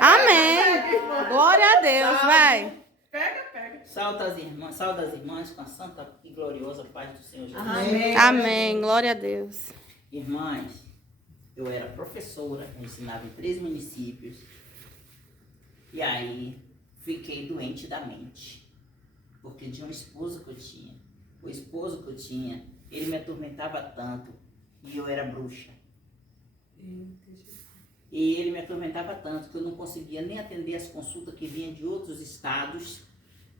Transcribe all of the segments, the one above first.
Amém. Glória a Deus, vai. Pega. Salve as irmãs com a santa e gloriosa paz do Senhor Jesus. Amém. Amém. Glória a Deus. Irmãs, eu era professora, eu ensinava em 3 municípios. E aí, fiquei doente da mente. Porque de um esposo que eu tinha. O esposo que eu tinha, ele me atormentava tanto. E eu era bruxa. E ele me atormentava tanto que eu não conseguia nem atender as consultas que vinham de outros estados,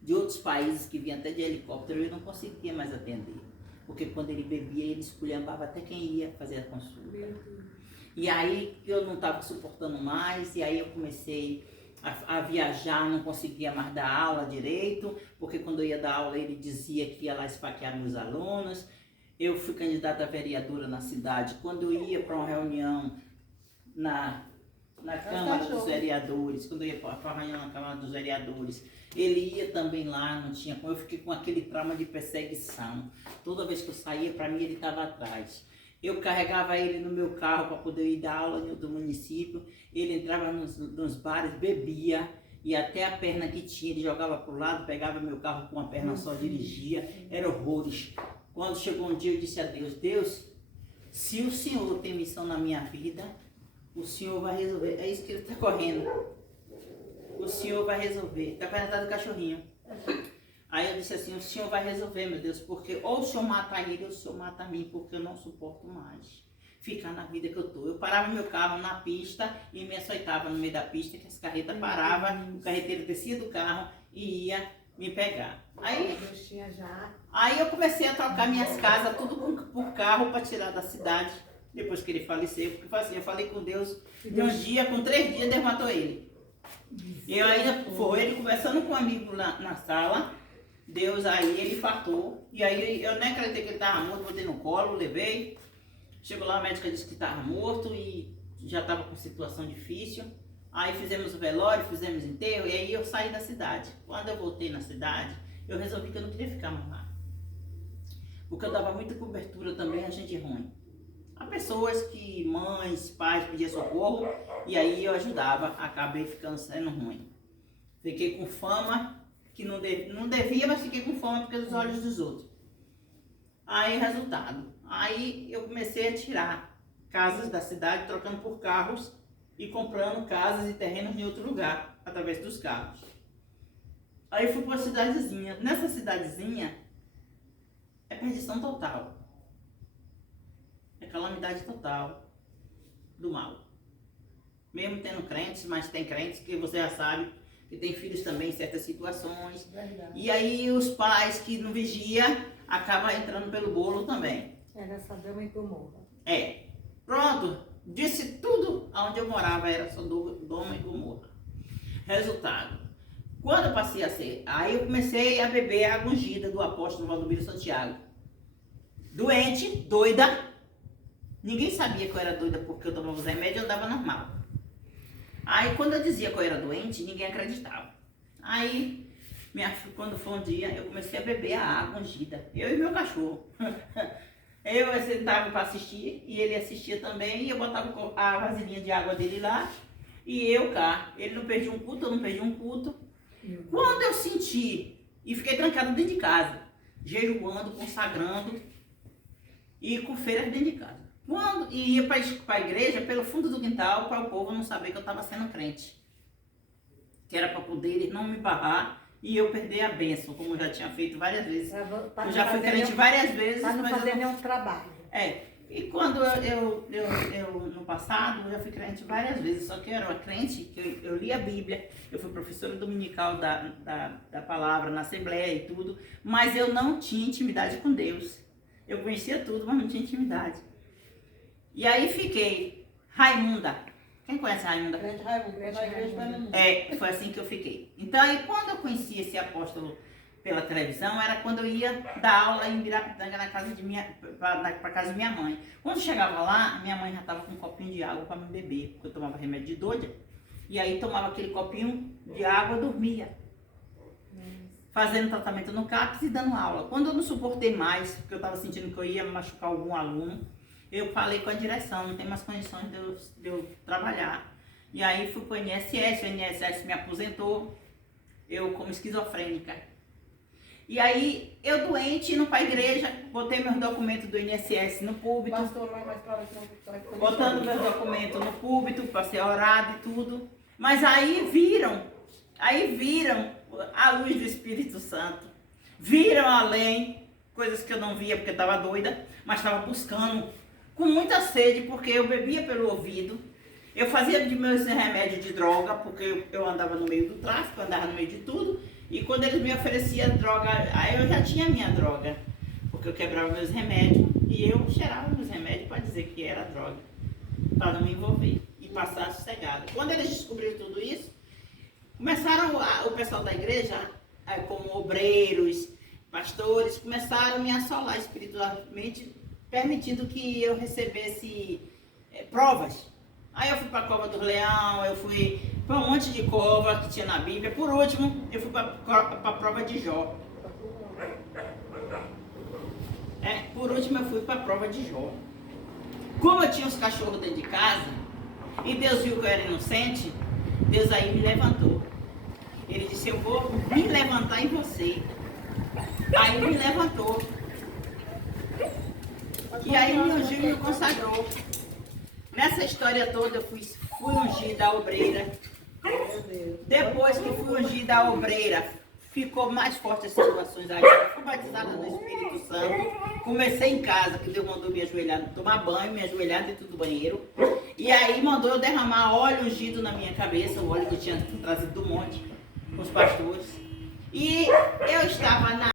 de outros países que vinham até de helicóptero, eu não conseguia mais atender. Porque quando ele bebia, ele esculhambava até quem ia fazer a consulta. E aí eu não estava suportando mais, e aí eu comecei a viajar, não conseguia mais dar aula direito, porque quando eu ia dar aula ele dizia que ia lá esfaquear meus alunos. Eu fui candidata a vereadora na cidade. Quando eu ia para uma reunião na Câmara dos Vereadores, quando eu ia para a reunião na Câmara dos Vereadores, ele ia também lá, não tinha como. Eu fiquei com aquele trauma de perseguição. Toda vez que eu saía, para mim ele estava atrás. Eu carregava ele no meu carro para poder ir dar aula em outro município. Ele entrava nos bares, bebia, e até a perna que tinha, ele jogava para o lado, pegava meu carro com uma perna só, dirigia. Era horrores. Quando chegou um dia, eu disse a Deus: Deus, se o Senhor tem missão na minha vida, o Senhor vai resolver. É isso que ele está correndo. O Senhor vai resolver. Está correndo atrás do cachorrinho. Aí eu disse assim: o Senhor vai resolver, meu Deus, porque ou o Senhor mata ele ou o Senhor mata a mim, porque eu não suporto mais ficar na vida que eu tô. Eu parava meu carro na pista e me açoitava no meio da pista, que as carretas paravam, o carreteiro descia do carro e ia me pegar. Aí eu comecei a trocar minhas casas tudo por carro para tirar da cidade, depois que ele faleceu, porque assim, eu falei com Deus, de um dia, com 3 dias, Deus matou ele. E ainda foi ele conversando com um amigo na sala. Deus aí, ele infartou. E aí eu nem acreditei que ele estava morto, botei no colo, levei. Chegou lá, a médica disse que estava morto e já estava com situação difícil. Aí fizemos o velório, fizemos enterro, e aí eu saí da cidade. Quando eu voltei na cidade, eu resolvi que eu não queria ficar mais lá. Porque eu dava muita cobertura também a gente ruim. Há pessoas que, mães, pais, pediam socorro, e aí eu ajudava, acabei ficando sendo ruim. Fiquei com fama, que não devia, mas fiquei com fama porque dos olhos dos outros. Aí, resultado. Aí eu comecei a tirar casas da cidade, trocando por carros e comprando casas e terrenos em outro lugar, através dos carros. Aí fui para uma cidadezinha. Nessa cidadezinha, é perdição total. É calamidade total do mal. Mesmo tendo crentes, mas tem crentes que você já sabe que tem filhos também em certas situações. Verdade. E aí os pais que não vigiam acabam entrando pelo bolo também. Era Sodoma e Gomorra. É. Pronto. Disse tudo onde eu morava era Sodoma e Gomorra. Resultado. Quando eu passei a ser, aí eu comecei a beber a água ungida do apóstolo Valdomiro Santiago. Doente, doida. Ninguém sabia que eu era doida porque eu tomava os remédios e eu andava normal. Aí quando eu dizia que eu era doente, ninguém acreditava. Aí, quando foi um dia, eu comecei a beber a água ungida. Eu e meu cachorro. Eu sentava para assistir e ele assistia também. E eu botava a vasilhinha de água dele lá e eu cá. Ele não perdia um culto, eu não perdi um culto. Quando eu senti, e fiquei trancada dentro de casa, jejuando, consagrando e com feiras dentro de casa. Quando ia para a igreja, pelo fundo do quintal, para o povo não saber que eu estava sendo crente. Que era para poder eles não me barrar e eu perder a bênção, como eu já tinha feito várias vezes. Eu já fui crente várias vezes. Para não fazer nenhum trabalho. É. E quando eu no passado, eu já fui crente várias vezes, só que eu era uma crente, que eu li a Bíblia, eu fui professora dominical da palavra na Assembleia e tudo, mas eu não tinha intimidade com Deus. Eu conhecia tudo, mas não tinha intimidade. E aí fiquei Raimunda. Quem conhece Raimunda? Grande Raimundo, na igreja do Raimundo. É, foi assim que eu fiquei. Então aí quando eu conheci esse apóstolo pela televisão, era quando eu ia dar aula em Birapitanga na casa de pra casa de minha mãe. Quando chegava lá, minha mãe já estava com um copinho de água para me beber, porque eu tomava remédio de doida. E aí tomava aquele copinho de água e dormia. Fazendo tratamento no CAPS e dando aula. Quando eu não suportei mais, porque eu estava sentindo que eu ia machucar algum aluno, eu falei com a direção, não tem mais condições de eu trabalhar. E aí fui para o INSS me aposentou, eu como esquizofrênica. E aí, eu doente, indo para a igreja, botei meus documentos do INSS no púlpito, Pastor, vai mais para lá. botando meus documentos no púlpito para ser orado e tudo. Mas aí viram a luz do Espírito Santo, viram além, coisas que eu não via porque estava doida, mas estava buscando com muita sede, porque eu bebia pelo ouvido, eu fazia de meus remédios de droga, porque eu andava no meio do tráfico, andava no meio de tudo, e quando eles me ofereciam droga, aí eu já tinha minha droga, porque eu quebrava meus remédios e eu cheirava meus remédios para dizer que era droga, para não me envolver e passar sossegado. Quando eles descobriram tudo isso, começaram, o pessoal da igreja, como obreiros, pastores, começaram a me assolar espiritualmente, permitindo que eu recebesse provas. Aí eu fui para a Cova do Leão, eu fui para um monte de cova que tinha na Bíblia. Por último, eu fui para a prova de Jó. Por último, eu fui para a prova de Jó. Como eu tinha os cachorros dentro de casa, e Deus viu que eu era inocente, Deus aí me levantou. Ele disse, eu vou me levantar em você. Aí me levantou. E aí me ungiu e me consagrou. Nessa história toda eu fui ungida a obreira. Depois que fui ungida a obreira, ficou mais forte as situações aí. Fui batizada no Espírito Santo. Comecei em casa, que Deus mandou me ajoelhar, tomar banho, me ajoelhar dentro do banheiro. E aí mandou eu derramar óleo ungido na minha cabeça, o óleo que eu tinha trazido do monte, com os pastores. E eu estava na